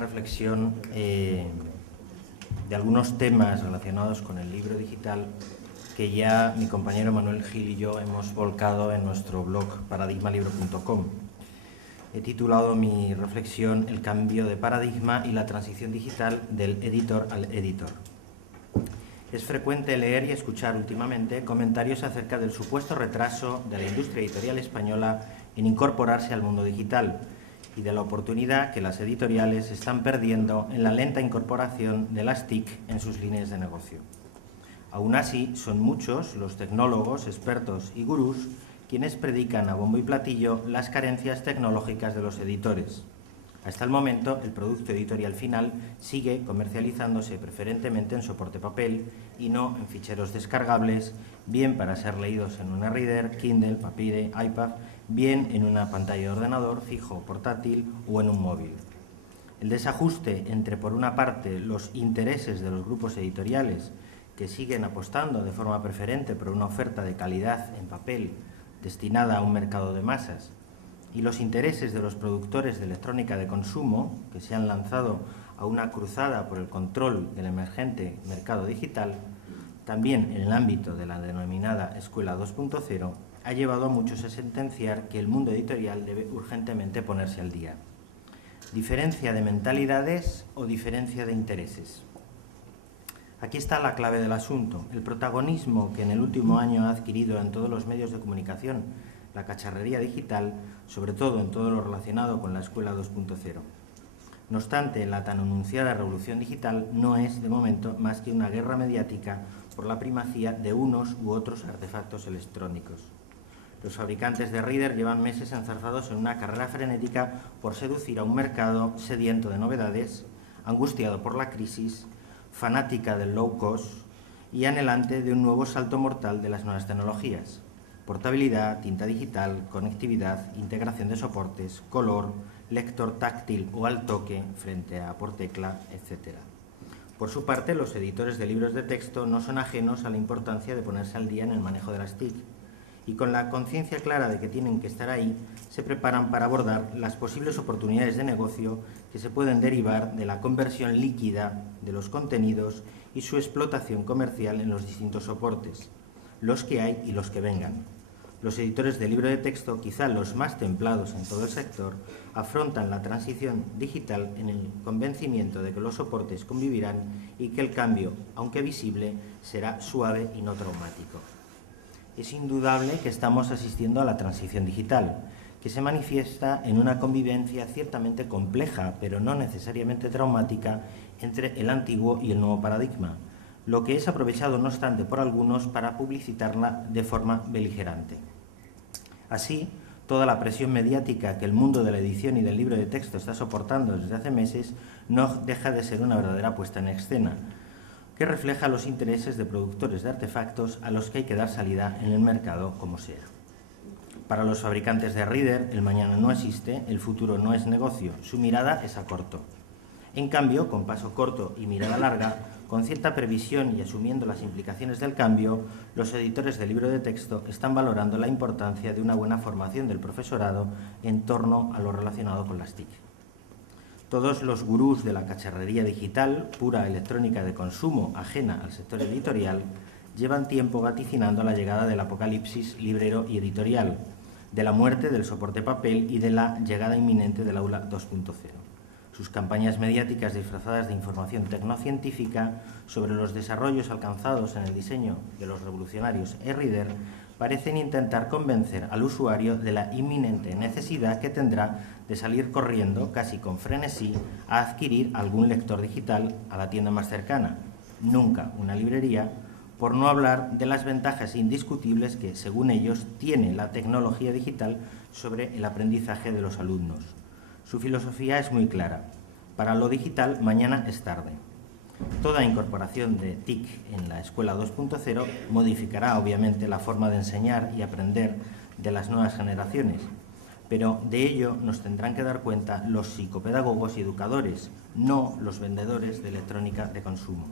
Reflexión de algunos temas relacionados con el libro digital que ya mi compañero Manuel Gil y yo hemos volcado en nuestro blog paradigmalibro.com. He titulado mi reflexión El cambio de paradigma y la transición digital del editor al editor. Es frecuente leer y escuchar últimamente comentarios acerca del supuesto retraso de la industria editorial española en incorporarse al mundo digital y de la oportunidad que las editoriales están perdiendo en la lenta incorporación de las TIC en sus líneas de negocio. Aún así, son muchos los tecnólogos, expertos y gurús quienes predican a bombo y platillo las carencias tecnológicas de los editores. Hasta el momento, el producto editorial final sigue comercializándose preferentemente en soporte papel y no en ficheros descargables, bien para ser leídos en una Reader, Kindle, Papyrus, iPad, bien en una pantalla de ordenador fijo, portátil o en un móvil. El desajuste entre, por una parte, los intereses de los grupos editoriales que siguen apostando de forma preferente por una oferta de calidad en papel destinada a un mercado de masas, y los intereses de los productores de electrónica de consumo que se han lanzado a una cruzada por el control del emergente mercado digital, también en el ámbito de la denominada Escuela 2.0, ha llevado a muchos a sentenciar que el mundo editorial debe urgentemente ponerse al día. ¿Diferencia de mentalidades o diferencia de intereses? Aquí está la clave del asunto, el protagonismo que en el último año ha adquirido en todos los medios de comunicación la cacharrería digital, sobre todo en todo lo relacionado con la Escuela 2.0. No obstante, la tan anunciada revolución digital no es, de momento, más que una guerra mediática por la primacía de unos u otros artefactos electrónicos. Los fabricantes de Reader llevan meses enzarzados en una carrera frenética por seducir a un mercado sediento de novedades, angustiado por la crisis, fanática del low cost y anhelante de un nuevo salto mortal de las nuevas tecnologías. Portabilidad, tinta digital, conectividad, integración de soportes, color, lector táctil o al toque frente a por tecla, etc. Por su parte, los editores de libros de texto no son ajenos a la importancia de ponerse al día en el manejo de las TIC y con la conciencia clara de que tienen que estar ahí, se preparan para abordar las posibles oportunidades de negocio que se pueden derivar de la conversión líquida de los contenidos y su explotación comercial en los distintos soportes, los que hay y los que vengan. Los editores de libro de texto, quizá los más templados en todo el sector, afrontan la transición digital en el convencimiento de que los soportes convivirán y que el cambio, aunque visible, será suave y no traumático. Es indudable que estamos asistiendo a la transición digital, que se manifiesta en una convivencia ciertamente compleja, pero no necesariamente traumática, entre el antiguo y el nuevo paradigma, lo que es aprovechado, no obstante, por algunos para publicitarla de forma beligerante. Así, toda la presión mediática que el mundo de la edición y del libro de texto está soportando desde hace meses no deja de ser una verdadera puesta en escena, que refleja los intereses de productores de artefactos a los que hay que dar salida en el mercado como sea. Para los fabricantes de Reader, el mañana no existe, el futuro no es negocio, su mirada es a corto. En cambio, con paso corto y mirada larga, con cierta previsión y asumiendo las implicaciones del cambio, los editores de libro de texto están valorando la importancia de una buena formación del profesorado en torno a lo relacionado con las TIC. Todos los gurús de la cacharrería digital, pura electrónica de consumo ajena al sector editorial, llevan tiempo vaticinando la llegada del apocalipsis librero y editorial, de la muerte del soporte papel y de la llegada inminente del aula 2.0. Sus campañas mediáticas disfrazadas de información tecnocientífica sobre los desarrollos alcanzados en el diseño de los revolucionarios e-reader parecen intentar convencer al usuario de la inminente necesidad que tendrá de salir corriendo, casi con frenesí, a adquirir algún lector digital a la tienda más cercana, nunca una librería, por no hablar de las ventajas indiscutibles que, según ellos, tiene la tecnología digital sobre el aprendizaje de los alumnos. Su filosofía es muy clara: para lo digital, mañana es tarde. Toda incorporación de TIC en la Escuela 2.0 modificará, obviamente, la forma de enseñar y aprender de las nuevas generaciones, pero de ello nos tendrán que dar cuenta los psicopedagogos y educadores, no los vendedores de electrónica de consumo.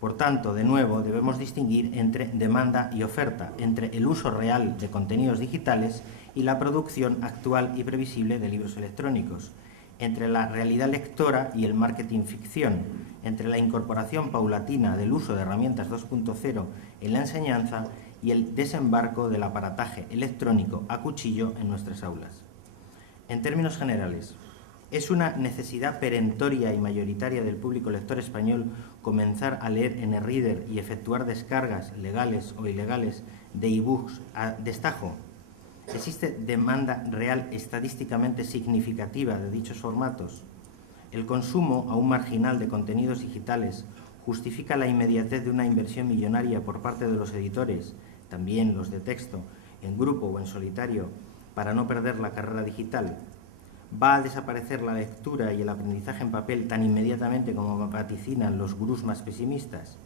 Por tanto, de nuevo, debemos distinguir entre demanda y oferta, entre el uso real de contenidos digitales y la producción actual y previsible de libros electrónicos, entre la realidad lectora y el marketing ficción, entre la incorporación paulatina del uso de herramientas 2.0 en la enseñanza y el desembarco del aparataje electrónico a cuchillo en nuestras aulas. En términos generales, ¿es una necesidad perentoria y mayoritaria del público lector español comenzar a leer en e-reader y efectuar descargas legales o ilegales de e-books a destajo? ¿Existe demanda real estadísticamente significativa de dichos formatos? El consumo, aún marginal, de contenidos digitales justifica la inmediatez de una inversión millonaria por parte de los editores, también los de texto, en grupo o en solitario, para no perder la carrera digital. ¿Va a desaparecer la lectura y el aprendizaje en papel tan inmediatamente como vaticinan los gurús más pesimistas?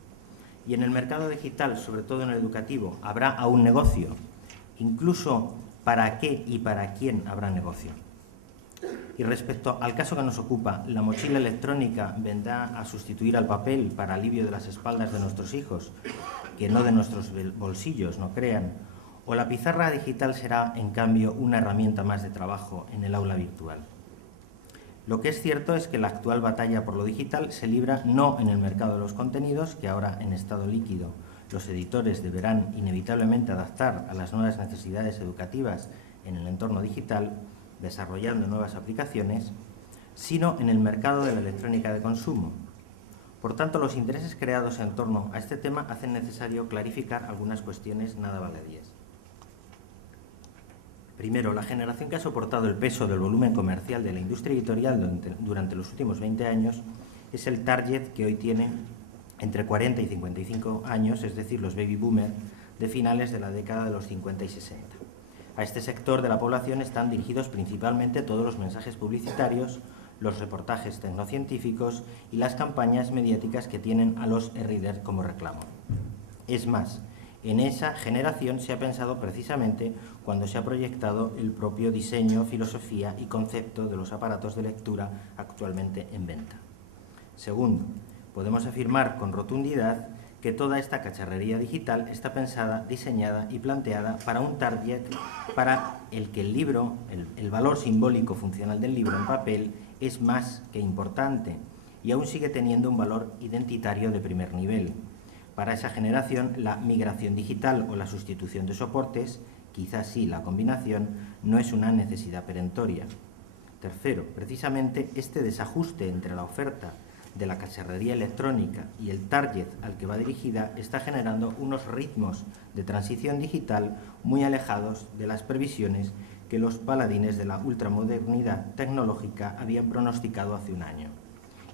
Y en el mercado digital, sobre todo en el educativo, ¿habrá aún negocio? Incluso, ¿para qué y para quién habrá negocio? Y respecto al caso que nos ocupa, ¿la mochila electrónica vendrá a sustituir al papel para alivio de las espaldas de nuestros hijos, que no de nuestros bolsillos, no crean? ¿O la pizarra digital será, en cambio, una herramienta más de trabajo en el aula virtual? Lo que es cierto es que la actual batalla por lo digital se libra no en el mercado de los contenidos, que ahora en estado líquido los editores deberán inevitablemente adaptar a las nuevas necesidades educativas en el entorno digital, desarrollando nuevas aplicaciones, sino en el mercado de la electrónica de consumo. Por tanto, los intereses creados en torno a este tema hacen necesario clarificar algunas cuestiones nada baladíes. Primero, la generación que ha soportado el peso del volumen comercial de la industria editorial durante los últimos 20 años es el target que hoy tiene entre 40 y 55 años, es decir, los baby boomers de finales de la década de los 50 y 60. A este sector de la población están dirigidos principalmente todos los mensajes publicitarios, los reportajes tecnocientíficos y las campañas mediáticas que tienen a los e-readers como reclamo. Es más, en esa generación se ha pensado precisamente cuando se ha proyectado el propio diseño, filosofía y concepto de los aparatos de lectura actualmente en venta. Segundo, podemos afirmar con rotundidad que toda esta cacharrería digital está pensada, diseñada y planteada para un target para el que el libro, el valor simbólico funcional del libro en papel es más que importante y aún sigue teniendo un valor identitario de primer nivel. Para esa generación, la migración digital o la sustitución de soportes, quizás sí la combinación, no es una necesidad perentoria. Tercero, precisamente este desajuste entre la oferta de la cacharrería electrónica y el target al que va dirigida está generando unos ritmos de transición digital muy alejados de las previsiones que los paladines de la ultramodernidad tecnológica habían pronosticado hace un año.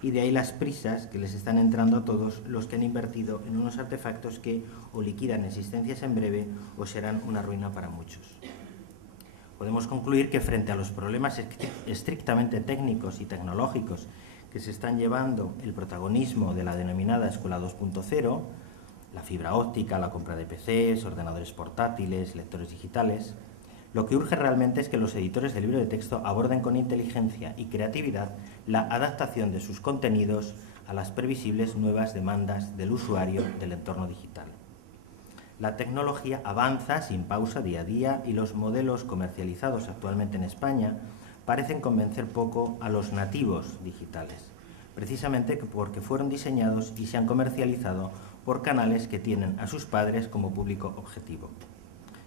Y de ahí las prisas que les están entrando a todos los que han invertido en unos artefactos que o liquidan existencias en breve o serán una ruina para muchos. Podemos concluir que frente a los problemas estrictamente técnicos y tecnológicos que se están llevando el protagonismo de la denominada Escuela 2.0, la fibra óptica, la compra de PCs, ordenadores portátiles, lectores digitales, lo que urge realmente es que los editores de libro de texto aborden con inteligencia y creatividad la adaptación de sus contenidos a las previsibles nuevas demandas del usuario del entorno digital. La tecnología avanza sin pausa día a día y los modelos comercializados actualmente en España parecen convencer poco a los nativos digitales, precisamente porque fueron diseñados y se han comercializado por canales que tienen a sus padres como público objetivo.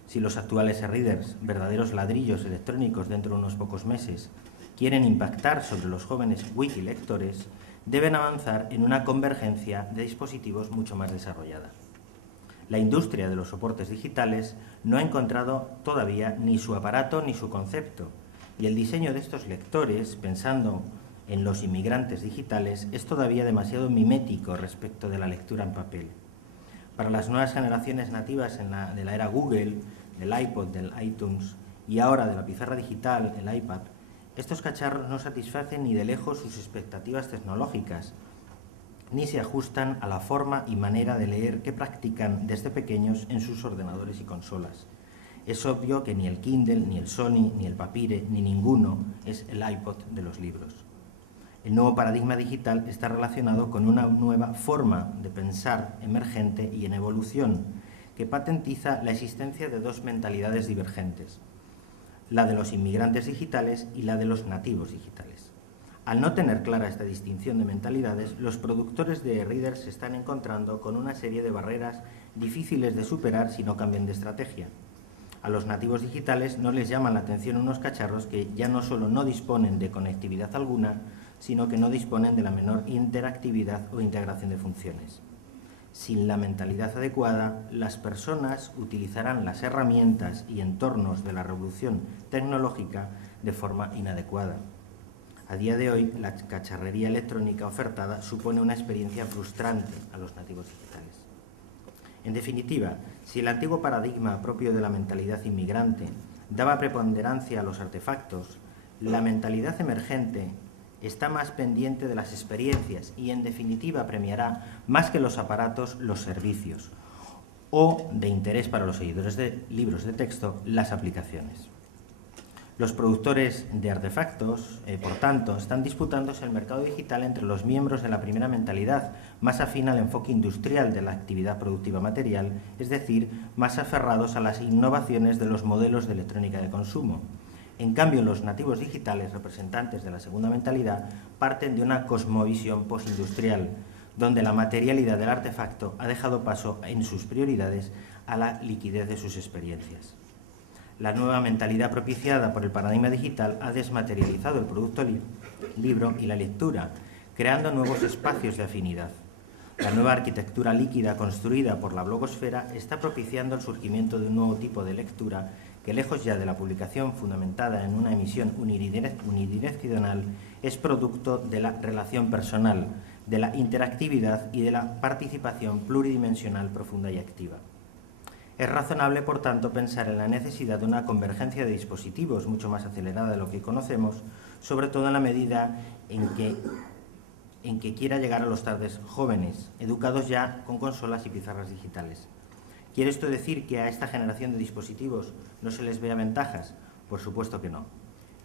Si los actuales e-readers, verdaderos ladrillos electrónicos dentro de unos pocos meses, quieren impactar sobre los jóvenes wikilectores, deben avanzar en una convergencia de dispositivos mucho más desarrollada. La industria de los soportes digitales no ha encontrado todavía ni su aparato ni su concepto, y el diseño de estos lectores, pensando en los inmigrantes digitales, es todavía demasiado mimético respecto de la lectura en papel. Para las nuevas generaciones nativas de la era Google, del iPod, del iTunes y ahora de la pizarra digital, el iPad, estos cacharros no satisfacen ni de lejos sus expectativas tecnológicas, ni se ajustan a la forma y manera de leer que practican desde pequeños en sus ordenadores y consolas. Es obvio que ni el Kindle, ni el Sony, ni el Papire, ni ninguno es el iPod de los libros. El nuevo paradigma digital está relacionado con una nueva forma de pensar emergente y en evolución, que patentiza la existencia de dos mentalidades divergentes, la de los inmigrantes digitales y la de los nativos digitales. Al no tener clara esta distinción de mentalidades, los productores de e-readers se están encontrando con una serie de barreras difíciles de superar si no cambian de estrategia. A los nativos digitales no les llaman la atención unos cacharros que ya no solo no disponen de conectividad alguna, sino que no disponen de la menor interactividad o integración de funciones. Sin la mentalidad adecuada, las personas utilizarán las herramientas y entornos de la revolución tecnológica de forma inadecuada. A día de hoy, la cacharrería electrónica ofertada supone una experiencia frustrante a los nativos digitales. En definitiva, si el antiguo paradigma propio de la mentalidad inmigrante daba preponderancia a los artefactos, la mentalidad emergente está más pendiente de las experiencias y, en definitiva, premiará más que los aparatos los servicios o, de interés para los seguidores de libros de texto, las aplicaciones. Los productores de artefactos, por tanto, están disputándose el mercado digital entre los miembros de la primera mentalidad, más afín al enfoque industrial de la actividad productiva material, es decir, más aferrados a las innovaciones de los modelos de electrónica de consumo. En cambio, los nativos digitales, representantes de la segunda mentalidad, parten de una cosmovisión postindustrial, donde la materialidad del artefacto ha dejado paso en sus prioridades a la liquidez de sus experiencias. La nueva mentalidad propiciada por el paradigma digital ha desmaterializado el producto libro y la lectura, creando nuevos espacios de afinidad. La nueva arquitectura líquida construida por la blogosfera está propiciando el surgimiento de un nuevo tipo de lectura que, lejos ya de la publicación fundamentada en una emisión unidireccional, es producto de la relación personal, de la interactividad y de la participación pluridimensional profunda y activa. Es razonable, por tanto, pensar en la necesidad de una convergencia de dispositivos mucho más acelerada de lo que conocemos, sobre todo en la medida en que quiera llegar a los tardes jóvenes, educados ya con consolas y pizarras digitales. ¿Quiere esto decir que a esta generación de dispositivos no se les vea ventajas? Por supuesto que no.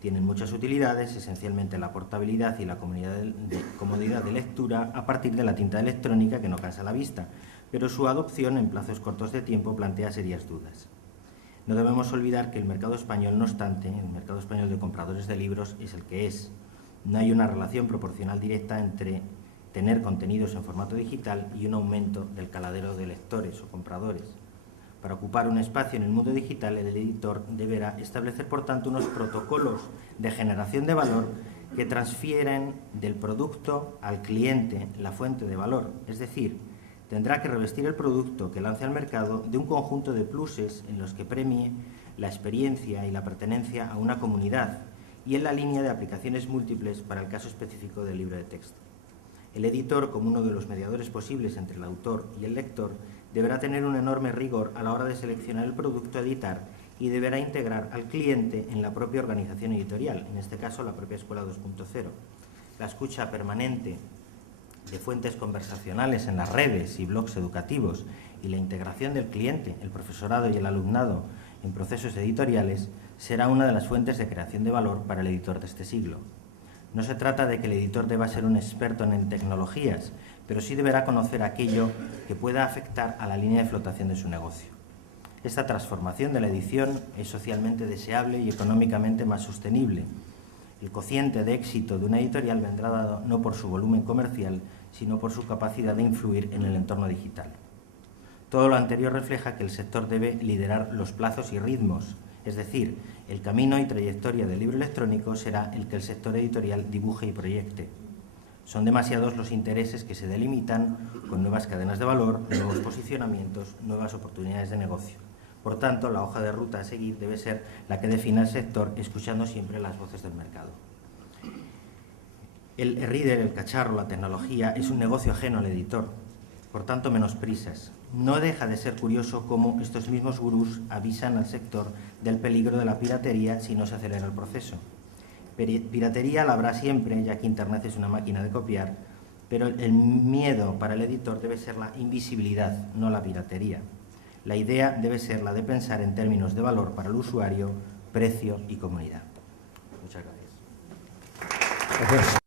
Tienen muchas utilidades, esencialmente la portabilidad y la comodidad de lectura a partir de la tinta electrónica que no cansa la vista, pero su adopción en plazos cortos de tiempo plantea serias dudas. No debemos olvidar que el mercado español, no obstante, el mercado español de compradores de libros es el que es. No hay una relación proporcional directa entre tener contenidos en formato digital y un aumento del caladero de lectores o compradores. Para ocupar un espacio en el mundo digital, el editor deberá establecer, por tanto, unos protocolos de generación de valor que transfieren del producto al cliente la fuente de valor, es decir, tendrá que revestir el producto que lance al mercado de un conjunto de pluses en los que premie la experiencia y la pertenencia a una comunidad y en la línea de aplicaciones múltiples para el caso específico del libro de texto. El editor, como uno de los mediadores posibles entre el autor y el lector, deberá tener un enorme rigor a la hora de seleccionar el producto a editar y deberá integrar al cliente en la propia organización editorial, en este caso la propia Escuela 2.0. La escucha permanente de fuentes conversacionales en las redes y blogs educativos y la integración del cliente, el profesorado y el alumnado en procesos editoriales será una de las fuentes de creación de valor para el editor de este siglo. No se trata de que el editor deba ser un experto en tecnologías, pero sí deberá conocer aquello que pueda afectar a la línea de flotación de su negocio. Esta transformación de la edición es socialmente deseable y económicamente más sostenible. El cociente de éxito de una editorial vendrá dado no por su volumen comercial, sino por su capacidad de influir en el entorno digital. Todo lo anterior refleja que el sector debe liderar los plazos y ritmos, es decir, el camino y trayectoria del libro electrónico será el que el sector editorial dibuje y proyecte. Son demasiados los intereses que se delimitan con nuevas cadenas de valor, nuevos posicionamientos, nuevas oportunidades de negocio. Por tanto, la hoja de ruta a seguir debe ser la que defina el sector, escuchando siempre las voces del mercado. El e-reader, el cacharro, la tecnología, es un negocio ajeno al editor, por tanto menos prisas. No deja de ser curioso cómo estos mismos gurús avisan al sector del peligro de la piratería si no se acelera el proceso. Piratería la habrá siempre, ya que Internet es una máquina de copiar, Pero el miedo para el editor debe ser la invisibilidad, no la piratería. La idea debe ser la de pensar en términos de valor para el usuario, precio y comunidad. Muchas gracias.